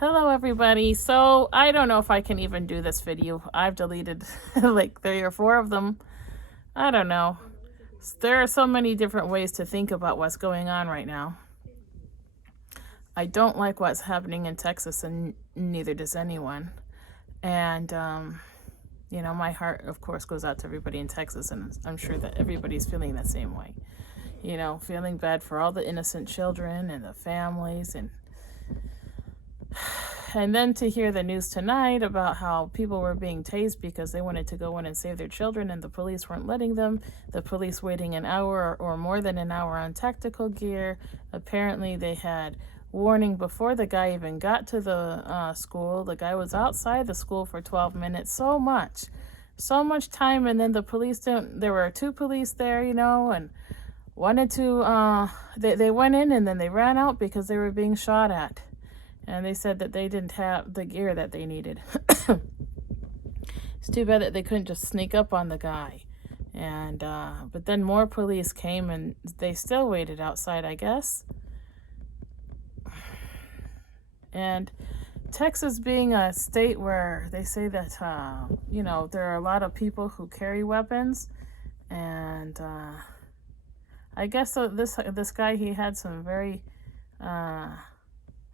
Hello everybody. So I don't know if I can even do this video. I've deleted like 3 or 4 of them. I don't know. There are so many different ways to think about what's going on right now. I don't like what's happening in Texas, and neither does anyone. And my heart of course goes out to everybody in Texas, and I'm sure that everybody's feeling the same way. Feeling bad for all the innocent children and the families, and then to hear the news tonight about how people were being tased because they wanted to go in and save their children and the police weren't letting them. The police waiting an hour or more than an hour on tactical gear. Apparently they had warning before the guy even got to the school. The guy was outside the school for 12 minutes. So much time, and then the police there were 2 police there, and wanted to they went in and then they ran out because they were being shot at. And they said that they didn't have the gear that they needed. It's too bad that they couldn't just sneak up on the guy. And but then more police came and they still waited outside, I guess. And Texas being a state where they say that there are a lot of people who carry weapons, and I guess this guy, he had some very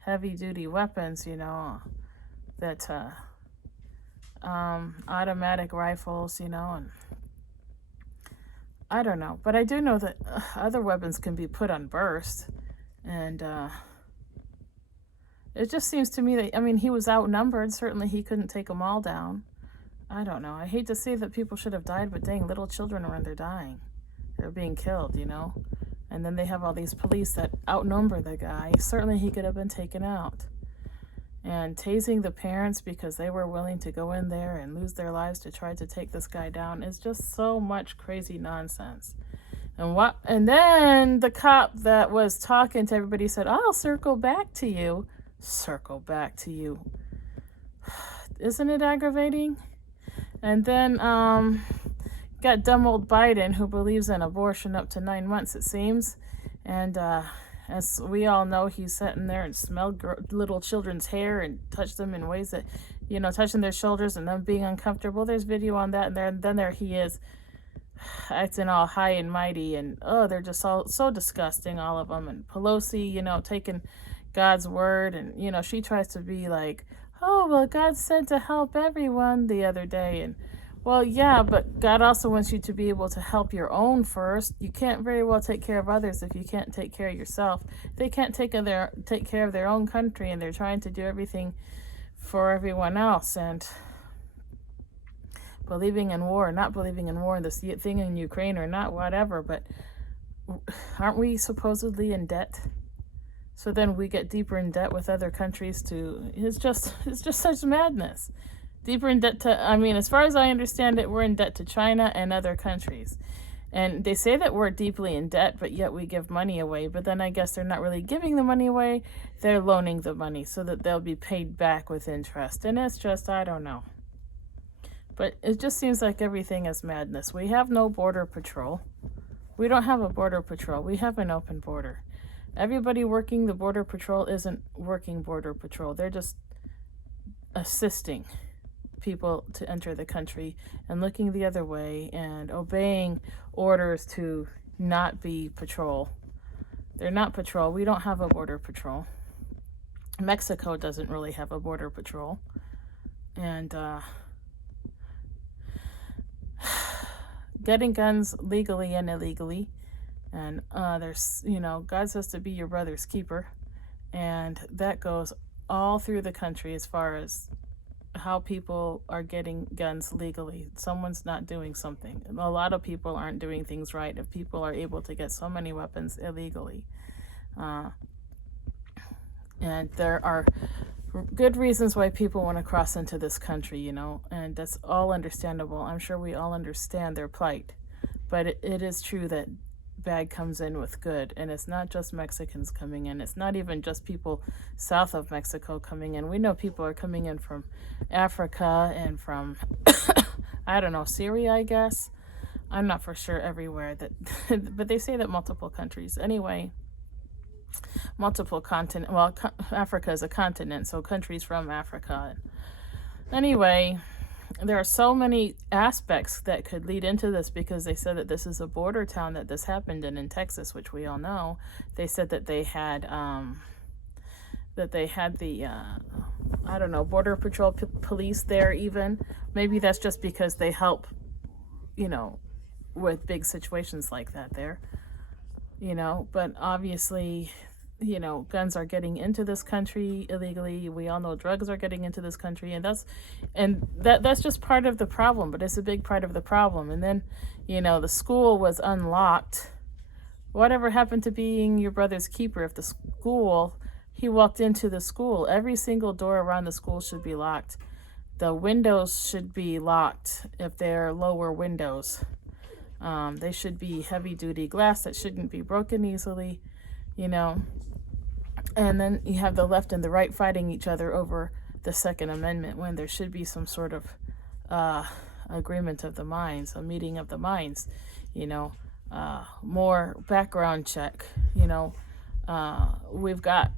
heavy duty weapons, that automatic rifles, and I don't know, but I do know that other weapons can be put on burst, and it just seems to me that, he was outnumbered. Certainly he couldn't take them all down. I don't know. I hate to say that people should have died, but dang, little children are when they're dying. They're being killed, And then they have all these police that outnumber the guy. Certainly he could have been taken out. And tasing the parents because they were willing to go in there and lose their lives to try to take this guy down is just so much crazy nonsense. And then the cop that was talking to everybody said, "I'll circle back to you." Circle back to you. Isn't it aggravating? And then got dumb old Biden, who believes in abortion up to 9 months, it seems. And as we all know, he's sitting there and smelled little children's hair and touched them in ways that, touching their shoulders and them being uncomfortable. There's video on that, and then there he is, acting all high and mighty, and they're just all so disgusting, all of them. And Pelosi, taking God's word, and she tries to be like, "Oh, well, God said to help everyone," the other day. And well, yeah, but God also wants you to be able to help your own first. You can't very well take care of others if you can't take care of yourself. They can't take care of their own country, and they're trying to do everything for everyone else. And believing in war, not believing in war, this thing in Ukraine or not, whatever, but aren't we supposedly in debt? So then we get deeper in debt with other countries it's just such madness. Deeper in debt to, as far as I understand it, we're in debt to China and other countries. And they say that we're deeply in debt, but yet we give money away. But then I guess they're not really giving the money away. They're loaning the money so that they'll be paid back with interest. And it's just, I don't know. But it just seems like everything is madness. We have no border patrol. We don't have a border patrol. We have an open border. Everybody working the border patrol isn't working border patrol. They're just assisting people to enter the country and looking the other way and obeying orders to not be patrol. They're not patrol. We don't have a border patrol. Mexico doesn't really have a border patrol. And getting guns legally and illegally. And there's, God says to be your brother's keeper. And that goes all through the country as far as how people are getting guns legally. Someone's not doing something. A lot of people aren't doing things right if people are able to get so many weapons illegally. And there are good reasons why people want to cross into this country, and that's all understandable. I'm sure we all understand their plight. But it is true that bad comes in with good, and it's not just Mexicans coming in. It's not even just people south of Mexico coming in. We know people are coming in from Africa and from I don't know, Syria, I guess. I'm not for sure everywhere that but they say that multiple countries. Anyway, multiple continent. Well, Africa is a continent, so countries from Africa. Anyway, there are so many aspects that could lead into this because they said that this is a border town that this happened in Texas, which we all know. They said that they had the I don't know, border patrol police there. Even maybe that's just because they help, you know, with big situations like that there, you know. But obviously, you know, guns are getting into this country illegally. We all know drugs are getting into this country, and that's just part of the problem, but it's a big part of the problem. And then, you know, the school was unlocked. Whatever happened to being your brother's keeper? If the school, he walked into the school, every single door around the school should be locked. The windows should be locked if they're lower windows. They should be heavy duty glass that shouldn't be broken easily, you know. And then you have the left and the right fighting each other over the Second Amendment when there should be some sort of agreement of the minds, a meeting of the minds, you know, more background check, you know. We've got,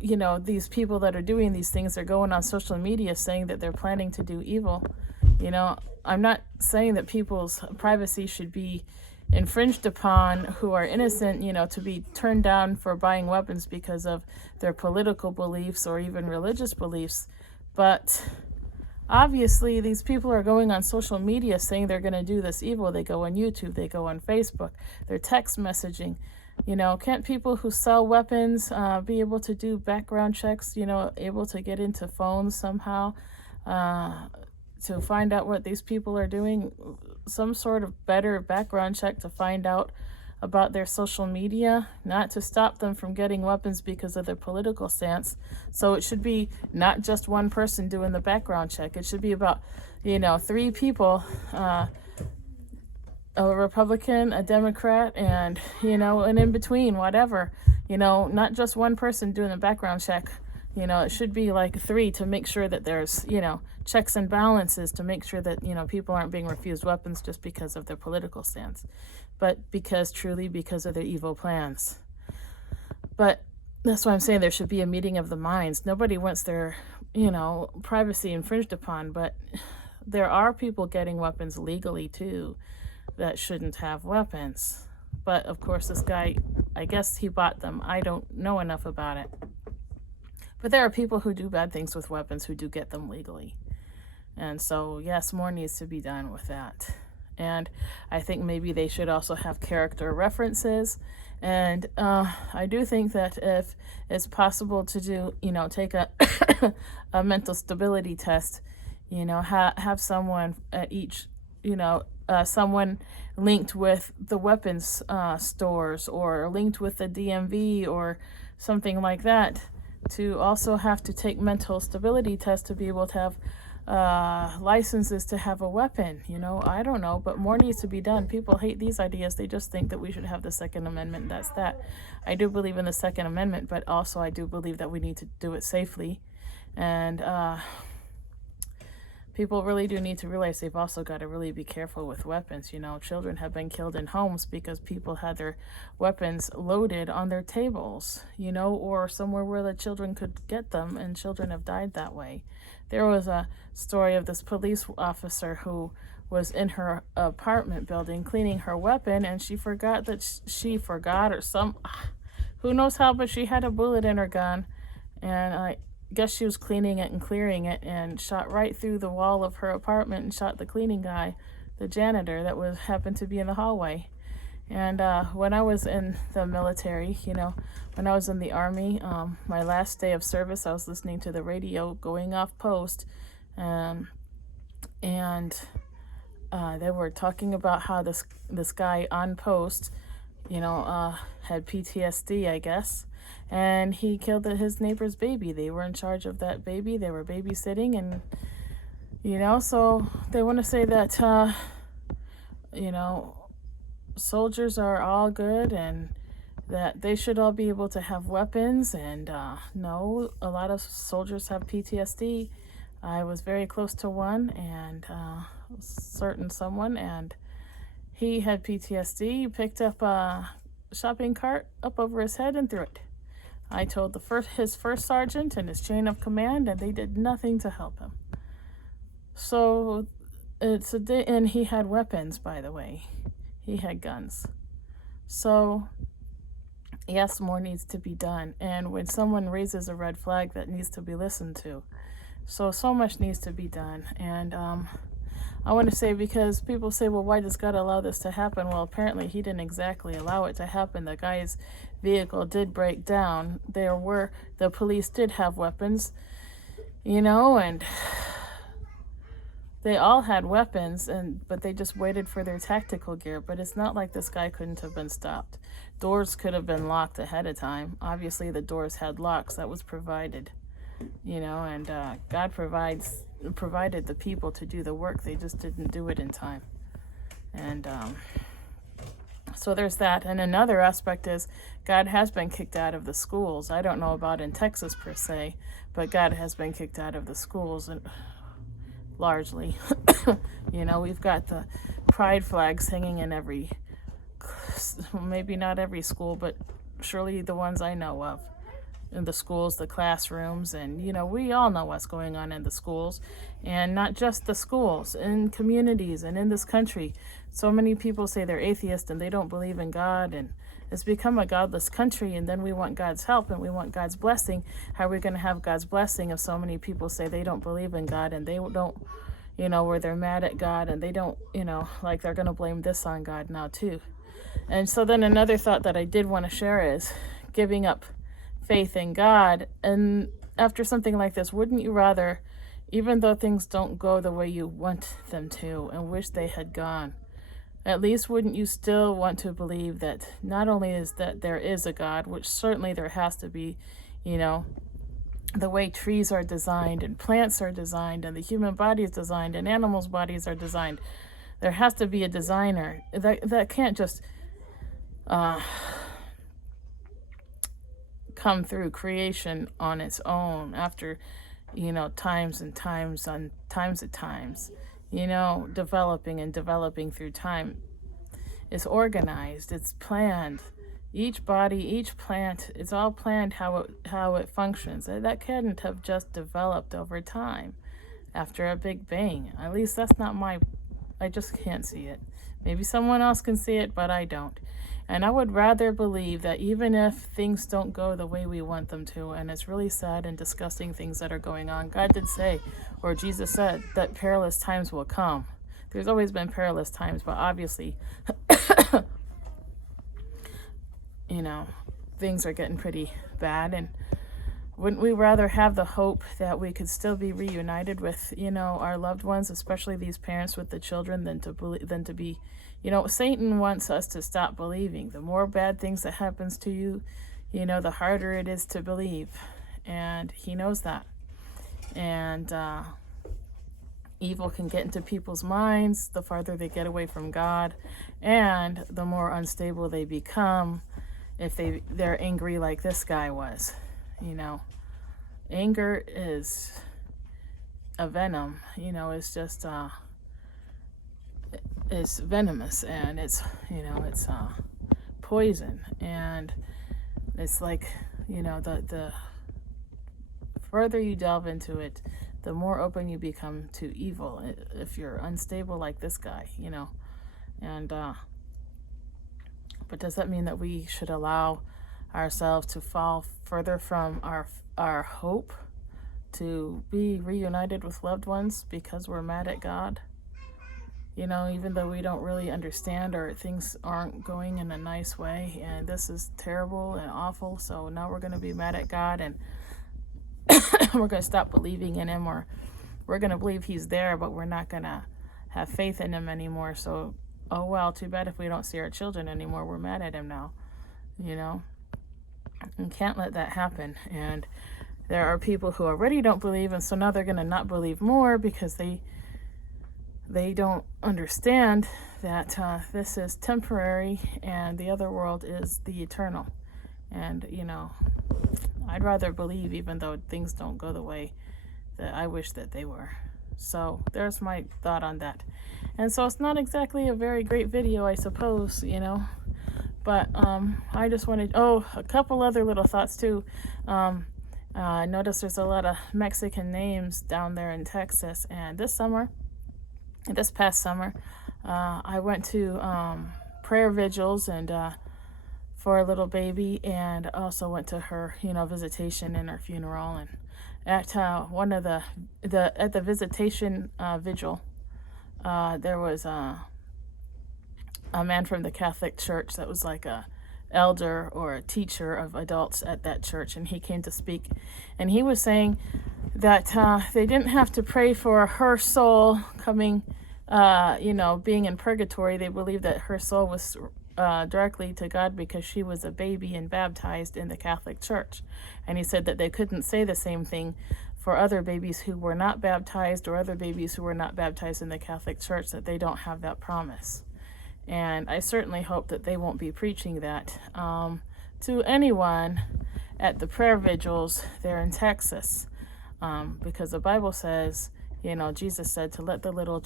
you know, these people that are doing these things, they're going on social media saying that they're planning to do evil. You know, I'm not saying that people's privacy should be infringed upon who are innocent, you know, to be turned down for buying weapons because of their political beliefs or even religious beliefs. But obviously, these people are going on social media saying they're going to do this evil. They go on YouTube, they go on Facebook, they're text messaging. You know, can't people who sell weapons be able to do background checks, you know, able to get into phones somehow to find out what these people are doing? Some sort of better background check to find out about their social media, not to stop them from getting weapons because of their political stance. So it should be not just one person doing the background check. It should be about, you know, 3 people, a Republican, a Democrat, and, you know, and in between, whatever, you know, not just one person doing the background check. You know, it should be like 3 to make sure that there's, you know, checks and balances to make sure that, you know, people aren't being refused weapons just because of their political stance, but truly because of their evil plans. But that's why I'm saying there should be a meeting of the minds. Nobody wants their, you know, privacy infringed upon, but there are people getting weapons legally too that shouldn't have weapons. But of course, this guy, I guess he bought them. I don't know enough about it. But there are people who do bad things with weapons who do get them legally. And so, yes, more needs to be done with that. And I think maybe they should also have character references. And I do think that if it's possible to do, you know, take a, a mental stability test, you know, have someone at each, you know, someone linked with the weapons stores or linked with the DMV or something like that, to also have to take mental stability tests to be able to have licenses to have a weapon. You know, I don't know, but more needs to be done. People hate these ideas. They just think that we should have the Second Amendment. That's that. I do believe in the Second Amendment, but also I do believe that we need to do it safely. And people really do need to realize they've also got to really be careful with weapons. You know, children have been killed in homes because people had their weapons loaded on their tables, you know, or somewhere where the children could get them, and children have died that way. There was a story of this police officer who was in her apartment building cleaning her weapon, and she forgot or who knows how, but she had a bullet in her gun, and I guess she was cleaning it and clearing it and shot right through the wall of her apartment and shot the cleaning guy, the janitor that happened to be in the hallway. And when I was in the military, you know, when I was in the Army, my last day of service, I was listening to the radio going off post, and they were talking about how this guy on post, you know, had PTSD, I guess, and he killed his neighbor's baby. They were in charge of that baby. They were babysitting, and, you know, so they want to say that, you know, soldiers are all good and that they should all be able to have weapons. And no, a lot of soldiers have PTSD. I was very close to one, and certain someone, and he had PTSD. He picked up a shopping cart up over his head and threw it. I told his first sergeant and his chain of command, and they did nothing to help him. So it's a day, and he had weapons, by the way. He had guns. So yes, more needs to be done. And when someone raises a red flag, that needs to be listened to. So much needs to be done. And I want to say, because people say, well, why does God allow this to happen? Well, apparently he didn't exactly allow it to happen. The guy's vehicle did break down. The police did have weapons, and they all had weapons, but they just waited for their tactical gear. But it's not like this guy couldn't have been stopped. Doors could have been locked ahead of time. Obviously, the doors had locks. That was provided, and God provided the people to do the work. They just didn't do it in time. And so there's that. And another aspect is God has been kicked out of the schools. I don't know about in Texas per se, but God has been kicked out of the schools, and largely. We've got the pride flags hanging in every, maybe not every school, but surely the ones I know of. In the schools, the classrooms, and we all know what's going on in the schools, and not just the schools, in communities and in this country. So many people say they're atheist and they don't believe in God, and it's become a godless country. And then we want God's help and we want God's blessing. How are we going to have God's blessing if so many people say they don't believe in God, and they don't, where they're mad at God, and they don't, like they're going to blame this on God now too. And so then another thought that I did want to share is giving up faith in God. And after something like this, wouldn't you rather, even though things don't go the way you want them to and wish they had gone, at least wouldn't you still want to believe that not only is that there is a God, which certainly there has to be, the way trees are designed and plants are designed and the human body is designed and animals' bodies are designed, there has to be a designer. That can't just come through creation on its own after times and times on times at times, developing through time. It's organized, it's planned. Each body, each plant, it's all planned how it functions. That couldn't have just developed over time after a big bang. At least that's not I just can't see it. Maybe someone else can see it, but I don't. And I would rather believe that even if things don't go the way we want them to, and it's really sad and disgusting things that are going on, God did say, or Jesus said, that perilous times will come. There's always been perilous times, but obviously, things are getting pretty bad. And wouldn't we rather have the hope that we could still be reunited with, our loved ones, especially these parents with the children, than to be, Satan wants us to stop believing. The more bad things that happens to you, the harder it is to believe. And he knows that. And evil can get into people's minds the farther they get away from God, and the more unstable they become if they're angry like this guy was. Anger is a venom. It's just it's venomous, and it's poison, and it's like the further you delve into it, the more open you become to evil if you're unstable like this guy. And but does that mean that we should allow ourselves to fall further from our hope to be reunited with loved ones because we're mad at God? Even though we don't really understand, or things aren't going in a nice way, and this is terrible and awful, so now we're going to be mad at God, and we're going to stop believing in him, or we're going to believe he's there, but we're not going to have faith in him anymore. So, oh well, too bad if we don't see our children anymore. We're mad at him now, and can't let that happen. And there are people who already don't believe, and so now they're going to not believe more because they don't understand that this is temporary and the other world is the eternal. And I'd rather believe, even though things don't go the way that I wish that they were. So there's my thought on that. And so it's not exactly a very great video, I suppose, But I just wanted, a couple other little thoughts too. I noticed there's a lot of Mexican names down there in Texas. And this past summer, I went to prayer vigils and for a little baby, and also went to her, visitation and her funeral. And at one of the visitation vigil, there was a man from the Catholic Church that was like a elder or a teacher of adults at that church, and he came to speak, and he was saying that they didn't have to pray for her soul coming, being in purgatory. They believed that her soul was directly to God because she was a baby and baptized in the Catholic Church. And he said that they couldn't say the same thing for other babies who were not baptized, or other babies who were not baptized in the Catholic Church, that they don't have that promise. And I certainly hope that they won't be preaching that to anyone at the prayer vigils there in Texas, because the Bible says, Jesus said to let the little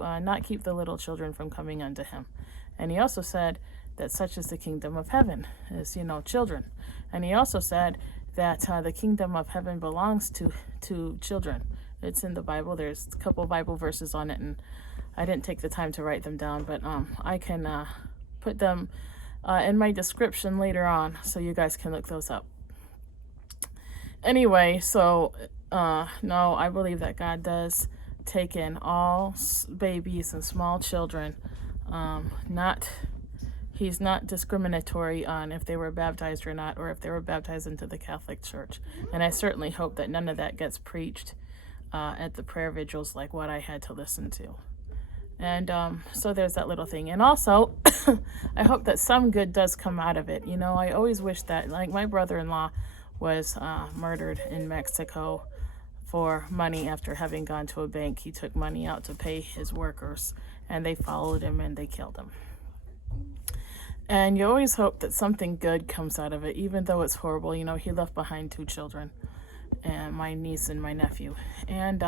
not keep the little children from coming unto him. And he also said that such is the kingdom of heaven, is, children. And he also said that the kingdom of heaven belongs to children. It's in the Bible. There's a couple Bible verses on it, and I didn't take the time to write them down, but I can put them in my description later on, so you guys can look those up. Anyway, so no, I believe that God does take in all babies and small children. He's not discriminatory on if they were baptized or not, or if they were baptized into the Catholic Church. And I certainly hope that none of that gets preached at the prayer vigils like what I had to listen to. And so there's that little thing. And also, I hope that some good does come out of it. I always wish that, like, my brother-in-law was murdered in Mexico for money after having gone to a bank. He took money out to pay his workers, and they followed him and they killed him. And you always hope that something good comes out of it, even though it's horrible. He left behind 2 children, and my niece and my nephew. And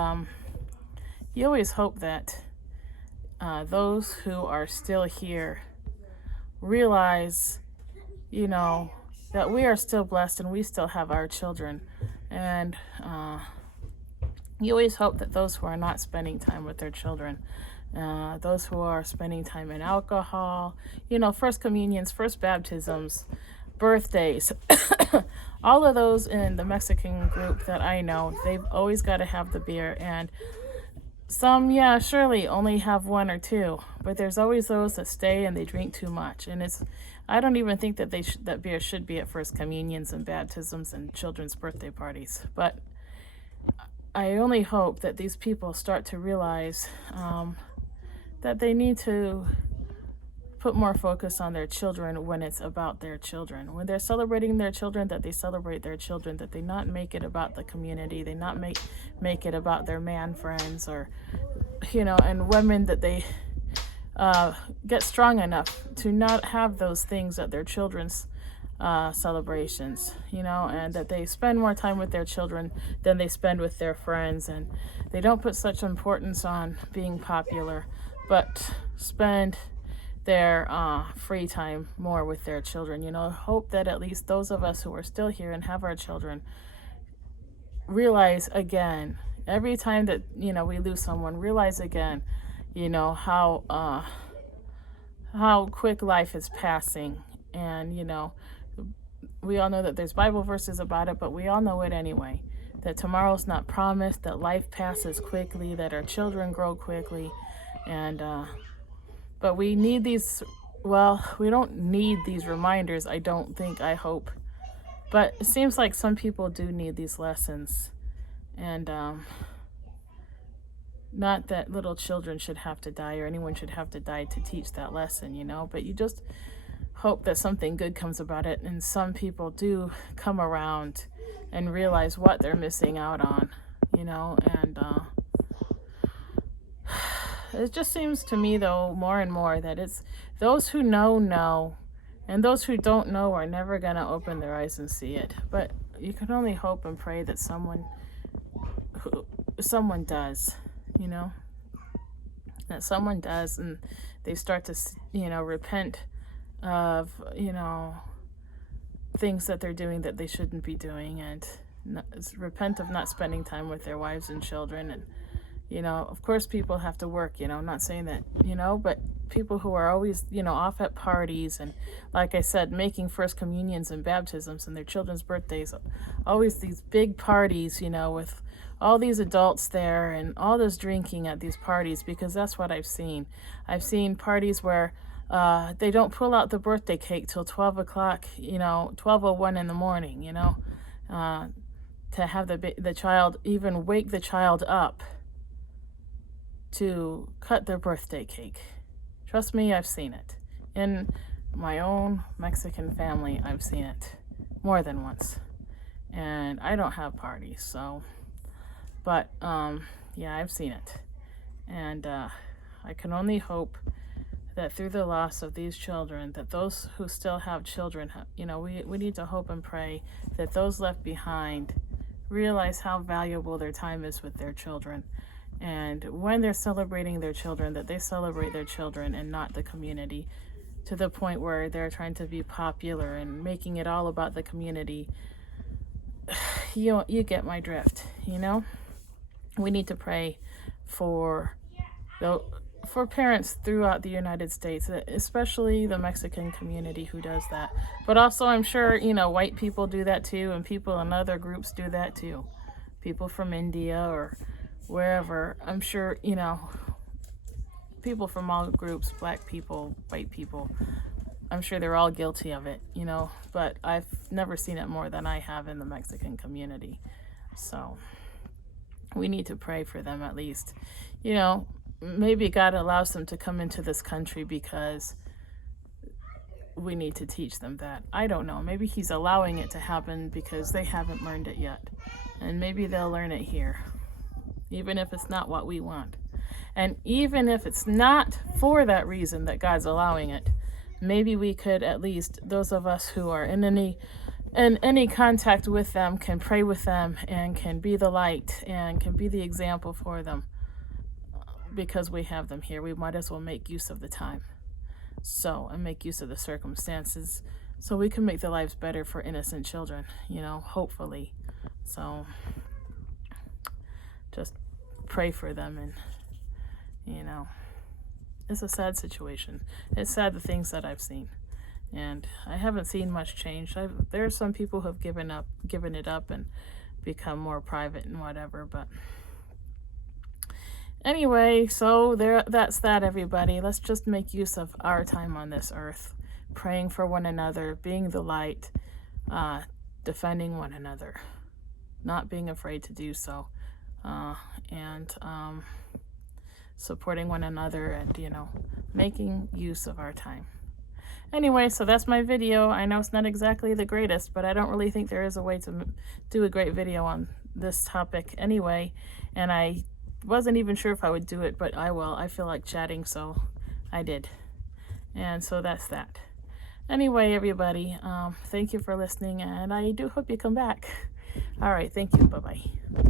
you always hope that those who are still here realize, that we are still blessed and we still have our children. And you always hope that those who are not spending time with their children, those who are spending time in alcohol, first communions, first baptisms, birthdays, all of those in the Mexican group that I know, they've always got to have the beer. And some, surely only have 1 or 2, but there's always those that stay and they drink too much. And I don't even think that that beer should be at first communions and baptisms and children's birthday parties. But I only hope that these people start to realize that they need to put more focus on their children when it's about their children. When they're celebrating their children, that they celebrate their children, that they not make it about the community, they not make it about their man friends, or, and women, that they get strong enough to not have those things at their children's celebrations, and that they spend more time with their children than they spend with their friends, and they don't put such importance on being popular, but spend their free time more with their children. Hope that at least those of us who are still here and have our children realize again, every time that we lose someone, realize again, how quick life is passing. And we all know that there's Bible verses about it, but we all know it anyway, that tomorrow's not promised, that life passes quickly, that our children grow quickly. And but we need these, we don't need these reminders, I don't think, I hope. But it seems like some people do need these lessons. And not that little children should have to die, or anyone should have to die to teach that lesson, but you just hope that something good comes about it, and some people do come around and realize what they're missing out on, and it just seems to me, though, more and more that it's those who know, and those who don't know are never going to open their eyes and see it. But you can only hope and pray that someone does, that someone does, and they start to, repent of, things that they're doing that they shouldn't be doing, and repent of not spending time with their wives and children. And of course people have to work, I'm not saying that, but people who are always, off at parties, and like I said, making first communions and baptisms and their children's birthdays, always these big parties, with all these adults there and all this drinking at these parties, because that's what I've seen. I've seen parties where they don't pull out the birthday cake till 12 o'clock, 12:01 in the morning, to have the child, even wake the child up to cut their birthday cake. Trust me, I've seen it. In my own Mexican family, I've seen it more than once. And I don't have parties, so, but yeah, I've seen it. And I can only hope that through the loss of these children, that those who still have children, we need to hope and pray that those left behind realize how valuable their time is with their children. And when they're celebrating their children, that they celebrate their children and not the community, to the point where they're trying to be popular and making it all about the community. You get my drift, We need to pray for parents throughout the United States, especially the Mexican community who does that. But also, I'm sure, white people do that too, and people in other groups do that too. People from India or wherever, I'm sure, people from all groups, black people, white people, I'm sure they're all guilty of it, but I've never seen it more than I have in the Mexican community. So we need to pray for them at least. Maybe God allows them to come into this country because we need to teach them that. I don't know. Maybe he's allowing it to happen because they haven't learned it yet. And maybe they'll learn it here, even if it's not what we want. And even if it's not for that reason that God's allowing it, maybe we could, at least those of us who are in any contact with them, can pray with them and can be the light and can be the example for them. Because we have them here, we might as well make use of the time. And make use of the circumstances so we can make their lives better for innocent children, hopefully. So just pray for them. And it's a sad situation. It's sad, the things that I've seen, and I haven't seen much change. There are some people who have given it up and become more private and whatever, but anyway, so that's that, everybody. Let's just make use of our time on this earth, praying for one another, being the light, defending one another, not being afraid to do so, and supporting one another, and making use of our time. Anyway, so that's my video. I know it's not exactly the greatest, but I don't really think there is a way to do a great video on this topic anyway, and I wasn't even sure if I would do it, but I will. I feel like chatting, so I did. And so that's that. Anyway, everybody, thank you for listening, and I do hope you come back. All right, thank you. Bye-bye.